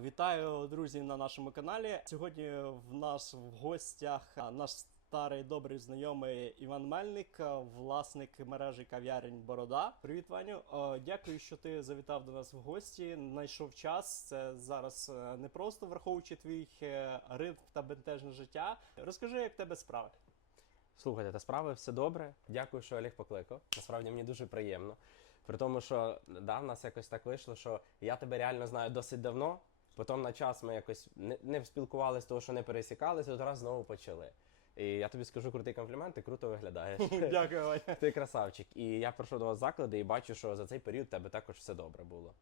Вітаю, друзі, на нашому каналі. Сьогодні в нас в гостях наш старий добрий знайомий Іван Мельник, власник мережі кав'ярень Борода. Привіт, Ваню. Дякую, що ти завітав до нас в гості. Знайшов час. Це зараз е, не просто враховуючи твій е, ритм та бентежне життя. Розкажи, як тебе справи. Слухайте, та справи все добре. Дякую, що Олег покликав. Насправді мені дуже приємно. При тому, що да, в нас якось так вийшло, що я тебе реально знаю досить давно. Потім на час ми якось не, не спілкувалися, того, що не пересікалися, от раз знову почали. І я тобі скажу крутий комплімент, ти круто виглядаєш. Дякую, Ваня. Ти красавчик. І я прийшов до вас заклади і бачу, що за цей період в тебе також все добре було.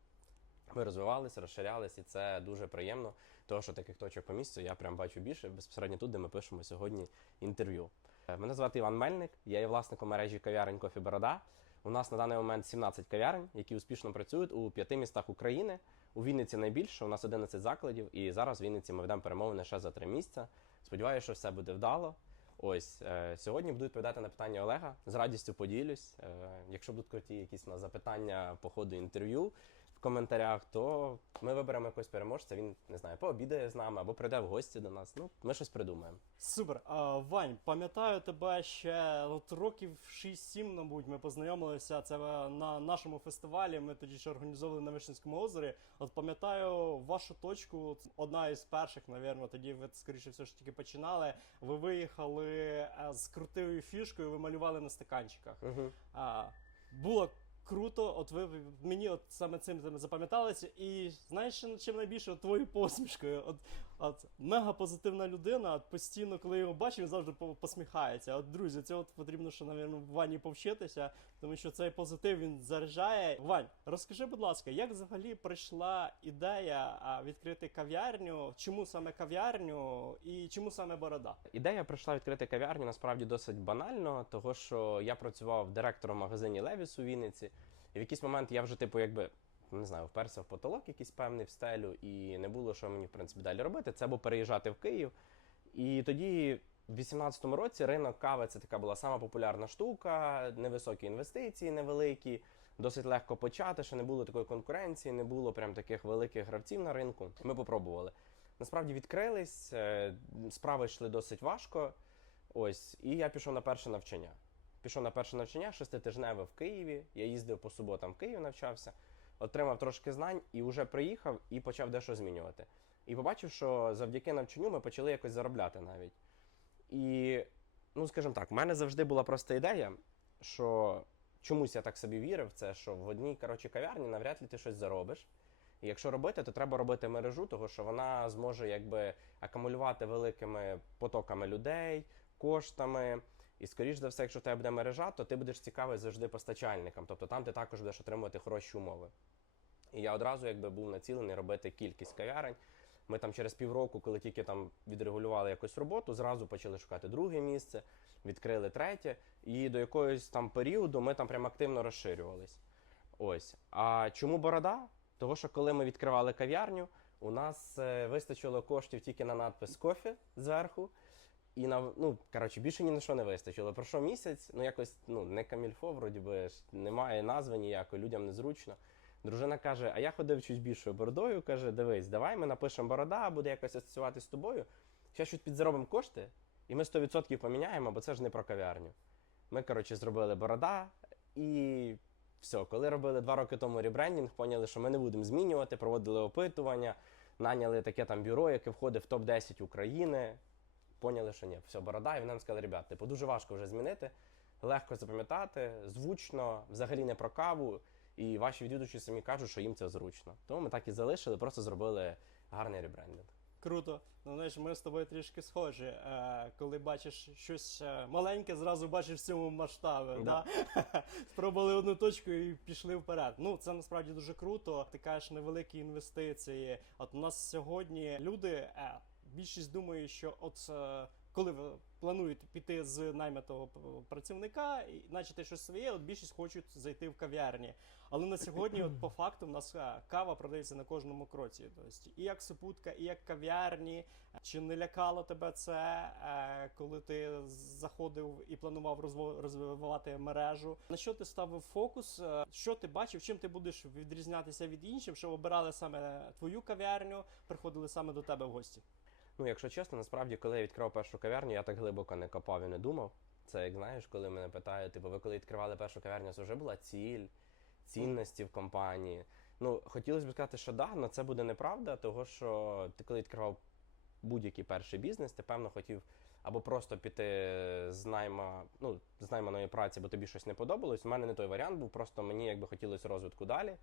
Ми розвивалися, розширялися, і це дуже приємно. Тому що таких точок по місцю я прям бачу більше безпосередньо тут, де ми пишемо сьогодні інтерв'ю. Е, Мене звати Іван Мельник, я є власником мережі кав'ярень Кофі Борода. У нас на даний момент 17 кав'ярень, які успішно працюють у п'яти містах України. У Вінниці найбільше, у нас 11 закладів, і зараз в Вінниці ми ведемо перемовини ще за три місця. Сподіваюся, що все буде вдало. Ось е, сьогодні буду відповідати на питання Олега. З радістю поділюсь. Е, якщо будуть круті якісь на запитання по ходу інтерв'ю в коментарях, то ми виберемо якогось переможця. Він не знаю, пообідає з нами або прийде в гості до нас. Ну, ми щось придумаємо. Супер. А, Вань, пам'ятаю тебе ще от років 6-7, мабуть, ми познайомилися. Це на нашому фестивалі. Ми тоді ще організовували на Вишнівському озері. От пам'ятаю вашу точку, одна із перших, навірно, тоді ви скоріше все ж таки починали. Ви виїхали е, з крутою фішкою, ви малювали на стаканчиках. А, було круто, от ви мені от саме цим запам'яталися. І знаєш, чим найбільше от твоєю посмішкою. От, от мега позитивна людина, от постійно, коли його бачив, він завжди по- посміхається. От друзі, це от потрібно, що, навірно, Вані повчитися, тому що цей позитив він заряджає. Вань, розкажи, будь ласка, як взагалі прийшла ідея відкрити кав'ярню? Чому саме кав'ярню і чому саме борода? Ідея прийшла відкрити кав'ярню насправді досить банально, того що я працював директором магазині Левіс у Вінниці, і в якийсь момент я вже, типу, якби. Не знаю, вперся в потолок якийсь певний в стелю, і не було що мені в принципі далі робити. Це або переїжджати в Київ. І тоді, в 18-му році, ринок кави це така була сама популярна штука, невисокі інвестиції, невеликі, досить легко почати, ще не було такої конкуренції, не було прям таких великих гравців на ринку. Ми попробували. Насправді відкрились, е, справи йшли досить важко. Ось, і я пішов на перше навчання. Пішов на перше навчання шеститижневе в Києві. Я їздив по суботам в Київ, навчався, отримав трошки знань і вже приїхав і почав дещо змінювати. І побачив, що завдяки навчанню ми почали якось заробляти навіть. І, ну, скажімо так, в мене завжди була проста ідея, що чомусь я так собі вірив це, що в одній коротше, кав'ярні навряд ли ти щось заробиш. І якщо робити, то треба робити мережу, тому що вона зможе якби акумулювати великими потоками людей, коштами. І скоріш за все, якщо в тебе буде мережа, то ти будеш цікавий завжди постачальникам. Тобто там ти також будеш отримувати хороші умови. І я одразу якби був націлений робити кількість кав'ярень. Ми там через півроку, коли тільки там відрегулювали якусь роботу, зразу почали шукати друге місце, відкрили третє. І до якогось там періоду ми там прям активно розширювались. Ось. А чому борода? Того, що коли ми відкривали кав'ярню, у нас е, вистачило коштів тільки на надпис кофе зверху. І на ну коротше, більше ні на що не вистачило. Пройшов місяць, ну якось ну не камільфо, вроді би ж немає назви ніякої, людям незручно. Дружина каже: А я ходив чуть більшою бородою. каже: Дивись, давай ми напишемо борода, буде якось асоціюватися з тобою. Ще щось підзаробимо кошти, і ми 100% поміняємо, бо це ж не про кав'ярню. Ми, коротше, зробили борода і все. Коли робили два роки тому ребрендінг, поняли, що ми не будемо змінювати, проводили опитування, наняли таке там бюро, яке входить в топ-10 України. Поняли, що ні, все, борода, і вони нам сказали, ребят, типу, дуже важко вже змінити, легко запам'ятати, звучно, взагалі не про каву. І ваші відвідувачі самі кажуть, що їм це зручно. Тому ми так і залишили, просто зробили гарний ребрендинг. Круто. Ну, знаєш, ми з тобою трішки схожі. Е, коли бачиш щось е, маленьке, зразу бачиш в цьому масштабі. Да. Да. Спробували одну точку і пішли вперед. Ну, це насправді дуже круто. Ти кажеш невеликі інвестиції. От у нас сьогодні люди. Е, Більшість думає, що от е, коли ви плануєте піти з наймитого п- працівника і начати щось своє, от більшість хочуть зайти в кав'ярні. Але на сьогодні, от по факту, в нас е, кава продається на кожному кроці. Тобто, і як супутка, і як кав'ярні. Чи не лякало тебе це, е, коли ти заходив і планував розвивати мережу? На що ти ставив фокус? Що ти бачив? Чим ти будеш відрізнятися від інших, що обирали саме твою кав'ярню, приходили саме до тебе в гості? Ну, якщо чесно, насправді, коли я відкривав першу кав'ярню, я так глибоко не копав і не думав. Це як знаєш, коли мене питають, типу, ви коли відкривали першу кав'ярню, це вже була ціль, цінності в компанії. Ну, хотілося б сказати, що да, але це буде неправда, того що ти коли відкривав будь-який перший бізнес, ти певно хотів або просто піти з найма, ну, з найманої праці, бо тобі щось не подобалось. У мене не той варіант був, просто мені якби хотілося розвитку далі.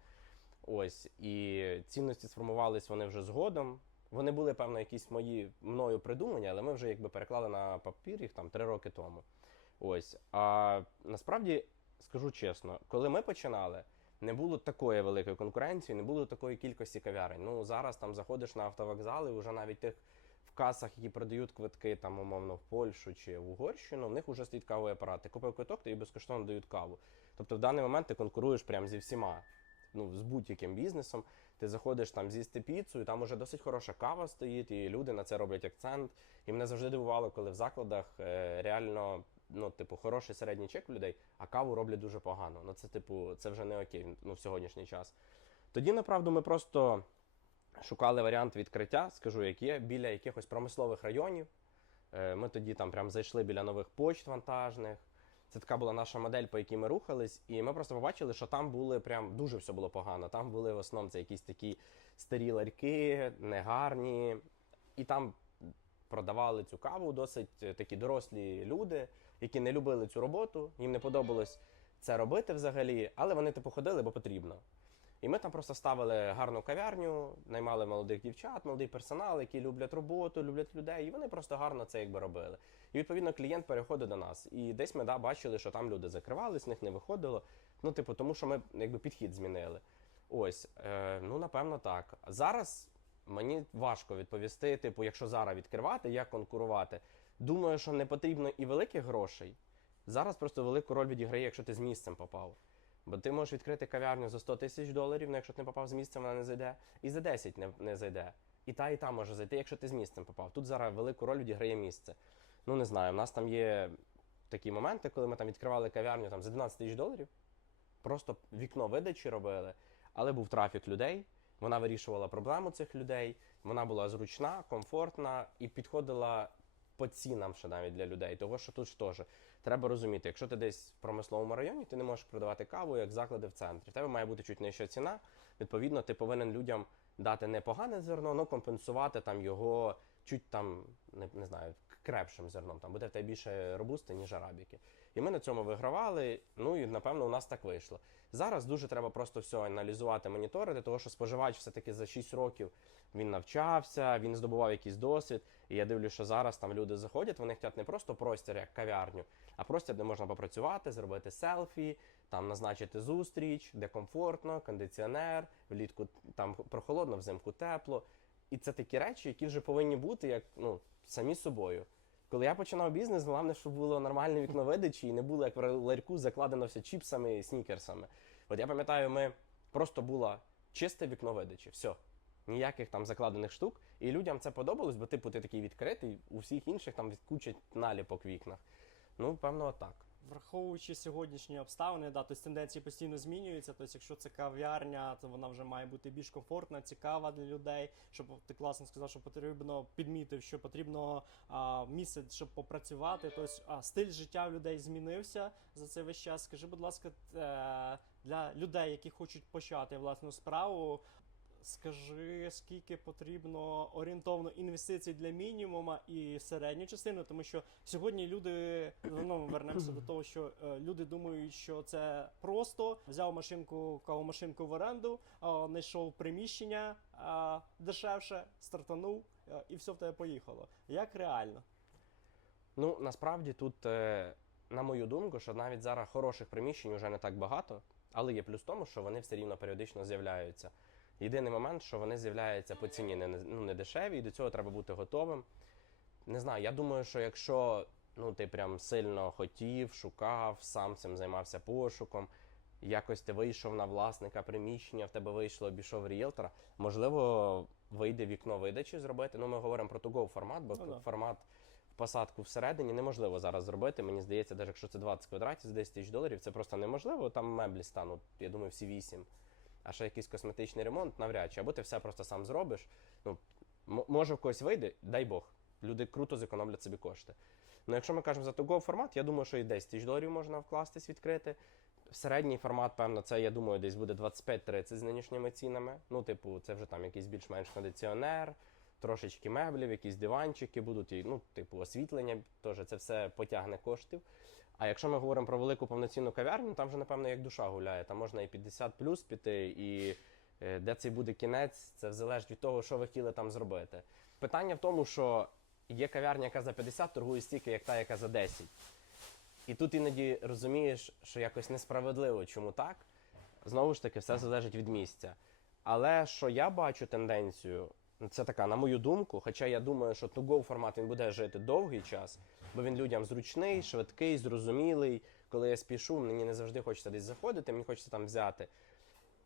Ось, і цінності сформувались вони вже згодом. Вони були, певно, якісь мої мною придумані, але ми вже якби переклали на папір їх там три роки тому. Ось. А насправді скажу чесно, коли ми починали, не було такої великої конкуренції, не було такої кількості кав'ярень. Ну зараз там заходиш на автовокзали, вже навіть тих в касах, які продають квитки, там умовно в Польщу чи в Угорщину, в них вже стоїть кавовий апарат. Ти купив квиток, тобі безкоштовно дають каву. Тобто в даний момент ти конкуруєш прямо зі всіма. Ну, з будь-яким бізнесом. Ти заходиш там з'їсти піцу, і там уже досить хороша кава стоїть, і люди на це роблять акцент. І мене завжди дивувало, коли в закладах е, реально, ну, типу, хороший середній чек в людей, а каву роблять дуже погано. Ну, це, типу, це вже не окей ну, в сьогоднішній час. Тоді, направду, ми просто шукали варіант відкриття, скажу, як є, біля якихось промислових районів. Е, Ми тоді там прям зайшли біля нових почт вантажних. Це така була наша модель, по якій ми рухались, і ми просто побачили, що там були прям дуже все було погано. Там були в основному це якісь такі старі ларьки, негарні, і там продавали цю каву досить е, такі дорослі люди, які не любили цю роботу, їм не подобалось це робити взагалі, але вони типу ходили, бо потрібно. І ми там просто ставили гарну кав'ярню, наймали молодих дівчат, молодий персонал, які люблять роботу, люблять людей, і вони просто гарно це якби робили. І відповідно клієнт переходить до нас. І десь ми да, бачили, що там люди закривались, з них не виходило. Ну, типу, тому що ми якби підхід змінили. Ось, е, ну напевно, так. Зараз мені важко відповісти, типу, якщо зараз відкривати, як конкурувати. Думаю, що не потрібно і великих грошей. Зараз просто велику роль відіграє, якщо ти з місцем попав. Бо ти можеш відкрити кав'ярню за 100 тисяч доларів, але якщо ти не попав з місцем, вона не зайде, і за 10 не, не зайде. І та, і та може зайти, якщо ти з місцем попав. Тут зараз велику роль відіграє місце. Ну не знаю, в нас там є такі моменти, коли ми там відкривали кав'ярню там, за 12 тисяч доларів, просто вікно видачі робили, але був трафік людей. Вона вирішувала проблему цих людей. Вона була зручна, комфортна і підходила по цінам ще навіть для людей. Того, що тут теж треба розуміти, якщо ти десь в промисловому районі, ти не можеш продавати каву як заклади в центрі. В тебе має бути чуть нижча ціна. Відповідно, ти повинен людям дати не погане зерно, але компенсувати там його чуть там не, не знаю, крепшим зерном. Там буде в тебе більше робусти, ніж арабіки. І ми на цьому вигравали. Ну і напевно у нас так вийшло. Зараз дуже треба просто все аналізувати, моніторити, тому що споживач все-таки за 6 років він навчався, він здобував якийсь досвід. І я дивлюся, що зараз там люди заходять, вони хочуть не просто простір як кав'ярню, а простір, де можна попрацювати, зробити селфі, там назначити зустріч, де комфортно, кондиціонер, влітку там прохолодно, взимку тепло. І це такі речі, які вже повинні бути як ну самі собою. Коли я починав бізнес, головне, щоб було нормальне вікно видачі і не було як в ларьку закладено все чіпсами і снікерсами. От я пам'ятаю, ми просто було чисте вікно видачі. Все. Ніяких там закладених штук. І людям це подобалось, бо типу ти такий відкритий, у всіх інших там куча наліпок вікнах. Ну, певно, отак. Враховуючи сьогоднішні обставини, да, тобто тенденції постійно змінюються. Тобто, якщо це кав'ярня, то вона вже має бути більш комфортна, цікава для людей. Щоб ти класно сказав, що потрібно підмітив, що потрібно а, місце, щоб попрацювати. Тобто а, стиль життя в людей змінився за цей весь час. Скажи, будь ласка, е, для людей, які хочуть почати власну справу. Скажи, скільки потрібно орієнтовно інвестицій для мінімума і середню частину, тому що сьогодні люди знову вернемося до того, що е, люди думають, що це просто взяв машинку, кавомашинку в оренду, а, знайшов приміщення а, дешевше, стартанув е, і все в тебе поїхало. Як реально? Ну, насправді тут, е, на мою думку, що навіть зараз хороших приміщень вже не так багато, але є плюс в тому, що вони все рівно періодично з'являються. Єдиний момент, що вони з'являються по ціні не, ну, не дешеві, і до цього треба бути готовим. не знаю, я думаю, що якщо ну, ти прям сильно хотів, шукав, сам цим займався пошуком, якось ти вийшов на власника приміщення, в тебе вийшло, обійшов ріелтора, можливо, вийде вікно видачі зробити. Ну, ми говоримо про to-go формат, бо Ну формат в посадку всередині неможливо зараз зробити. Мені здається, навіть якщо це 20 квадратів з 10 тисяч доларів, це просто неможливо. Там меблі стануть, я думаю, всі 8. А ще якийсь косметичний ремонт навряд чи. Або ти все просто сам зробиш. Ну, може в когось вийде, дай Бог. Люди круто зекономлять собі кошти. Ну, якщо ми кажемо за to-go формат, я думаю, що і 10 тисяч доларів можна вкластись, відкрити. Середній формат, певно, це я думаю, десь буде 25-30 з нинішніми цінами. Ну, типу, це вже там якийсь більш-менш кондиціонер, трошечки меблів, якісь диванчики будуть, і, ну, типу, освітлення теж це все потягне коштів. А якщо ми говоримо про велику повноцінну кав'ярню, там вже, напевно, як душа гуляє. Там можна і 50 плюс піти, і е, де цей буде кінець, це залежить від того, що ви хотіли там зробити. Питання в тому, що є кав'ярня, яка за 50 торгує стільки, як та, яка за 10. І тут іноді розумієш, що якось несправедливо, чому так. Знову ж таки, все залежить від місця. Але що я бачу тенденцію, це така, на мою думку, хоча я думаю, що to-go формат він буде жити довгий час, бо він людям зручний, швидкий, зрозумілий. Коли я спішу, мені не завжди хочеться десь заходити, мені хочеться там взяти.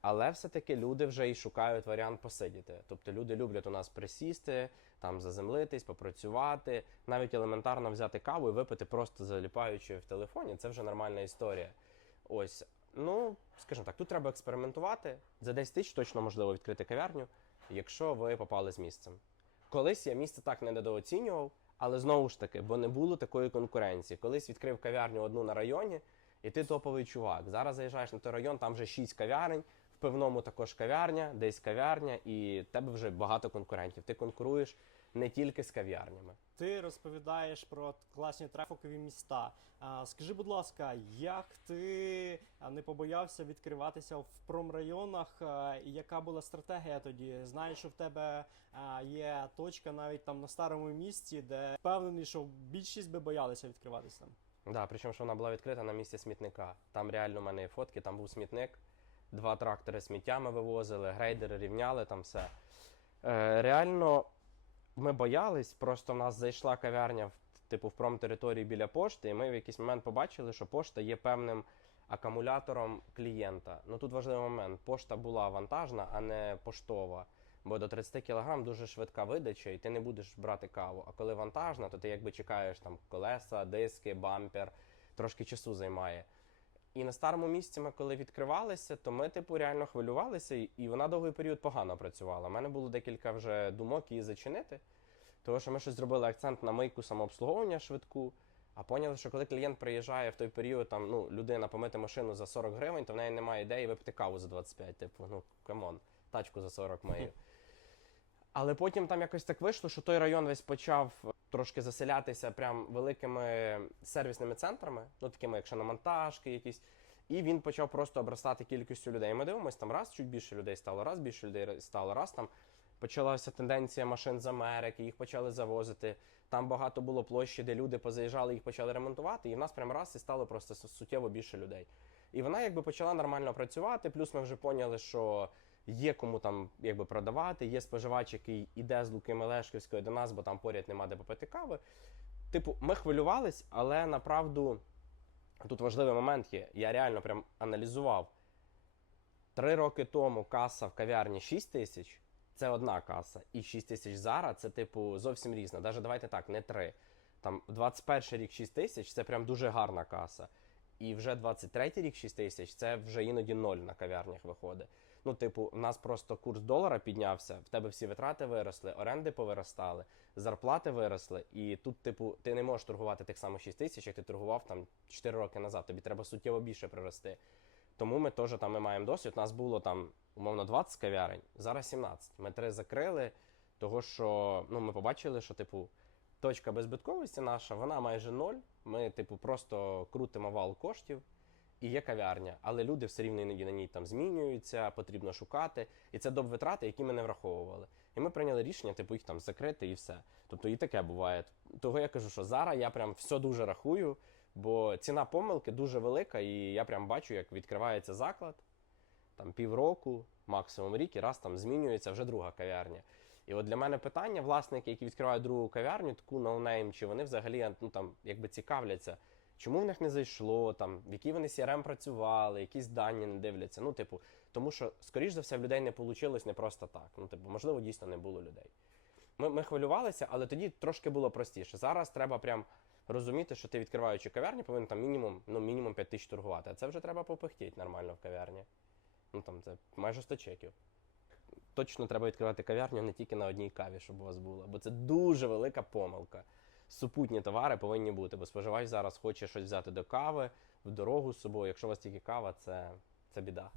Але все-таки люди вже і шукають варіант посидіти. Тобто люди люблять у нас присісти, там заземлитись, попрацювати, навіть елементарно взяти каву і випити, просто заліпаючи в телефоні. Це вже нормальна історія. Ось, ну скажімо так, тут треба експериментувати. За 10 тисяч точно можливо відкрити кав'ярню, якщо ви попали з місцем. Колись я місце так не недооцінював, але знову ж таки, бо не було такої конкуренції. Колись відкрив кав'ярню одну на районі, і ти топовий чувак. Зараз заїжджаєш на той район, там вже шість кав'ярень, в пивному також кав'ярня, десь кав'ярня, і в тебе вже багато конкурентів. Ти конкуруєш не тільки з кав'ярнями. Ти розповідаєш про класні трафікові міста. А, скажи, будь ласка, як ти не побоявся відкриватися в промрайонах? І яка була стратегія тоді? Знаєш, що в тебе є точка навіть там на старому місці, де впевнений, що більшість би боялися відкриватися там. Да, причому що вона була відкрита на місці смітника. Там реально в мене є фотки, там був смітник, два трактори сміттями вивозили, грейдери рівняли там все. Е, реально, ми боялись, просто в нас зайшла кав'ярня в типу в промтериторії біля пошти, і ми в якийсь момент побачили, що пошта є певним акумулятором клієнта. Ну тут важливий момент: пошта була вантажна, а не поштова. Бо до 30 кг дуже швидка видача, і ти не будеш брати каву. А коли вантажна, то ти якби чекаєш там колеса, диски, бампер, трошки часу займає. І на старому місці ми, коли відкривалися, то ми, типу, реально хвилювалися, і- вона довгий період погано працювала. У мене було декілька вже думок її зачинити, тому що ми щось зробили акцент на мийку самообслуговування швидку. А поняли, що коли клієнт приїжджає в той період, там ну людина помити машину за 40 гривень, то в неї немає ідеї випити каву за 25. Типу, ну камон, тачку за 40 мию. Але потім там якось так вийшло, що той район весь почав трошки заселятися прям великими сервісними центрами, ну такими як шиномонтажки якісь. І він почав просто обростати кількістю людей. Ми дивимося, там раз чуть більше людей стало, раз більше людей стало, раз там почалася тенденція машин з Америки, їх почали завозити. Там багато було площі, де люди позаїжджали, їх почали ремонтувати, і в нас прям раз і стало просто суттєво більше людей. І вона якби почала нормально працювати. Плюс ми вже поняли, що є кому там якби продавати, є споживач, який іде з Луки Мелешківської до нас, бо там поряд нема де попити кави. Типу, ми хвилювались, але направду тут важливий момент є. Я реально прям аналізував. Три роки тому каса в кав'ярні 6 тисяч це одна каса, і 6 тисяч зараз це, типу, зовсім різно. Даже давайте так, не три. Там 21 рік 6 тисяч це прям дуже гарна каса. І вже 23 рік 6 тисяч це вже іноді ноль на кав'ярнях виходить. Ну, типу, в нас просто курс долара піднявся, в тебе всі витрати виросли, оренди повиростали, зарплати виросли, і тут, типу, ти не можеш торгувати тих самих 6 тисяч, як ти торгував там 4 роки назад. Тобі треба суттєво більше прирости. Тому ми теж там ми маємо досвід. У нас було там умовно 20 кав'ярень, зараз 17. Ми три закрили, того що ну, ми побачили, що типу точка беззбитковості наша, вона майже ноль. Ми, типу, просто крутимо вал коштів. І є кав'ярня, але люди все рівно іноді на ній там змінюються, потрібно шукати. І це доп. витрати, які ми не враховували. І ми прийняли рішення, типу, їх там закрити і все. Тобто і таке буває. Того я кажу, що зараз я прям все дуже рахую, бо ціна помилки дуже велика, і я прям бачу, як відкривається заклад, там півроку, максимум рік, і раз там змінюється вже друга кав'ярня. І от для мене питання, власники, які відкривають другу кав'ярню, таку ноунейм, чи вони взагалі ну там якби цікавляться, чому в них не зайшло, там в які вони CRM працювали, якісь дані не дивляться. Ну, типу, тому що, скоріш за все, в людей не вийшло не просто так. Ну, типу, можливо, дійсно не було людей. Ми, ми хвилювалися, але тоді трошки було простіше. Зараз треба прям розуміти, що ти відкриваючи кав'ярню, повинен там мінімум, ну, мінімум 5 тисяч торгувати. А це вже треба попихтіть нормально в кав'ярні. Ну там це майже 100 чеків. Точно треба відкривати кав'ярню не тільки на одній каві, щоб у вас було, бо це дуже велика помилка. Супутні товари повинні бути, бо споживач зараз хоче щось взяти до кави, в дорогу з собою. Якщо у вас тільки кава, це, це біда.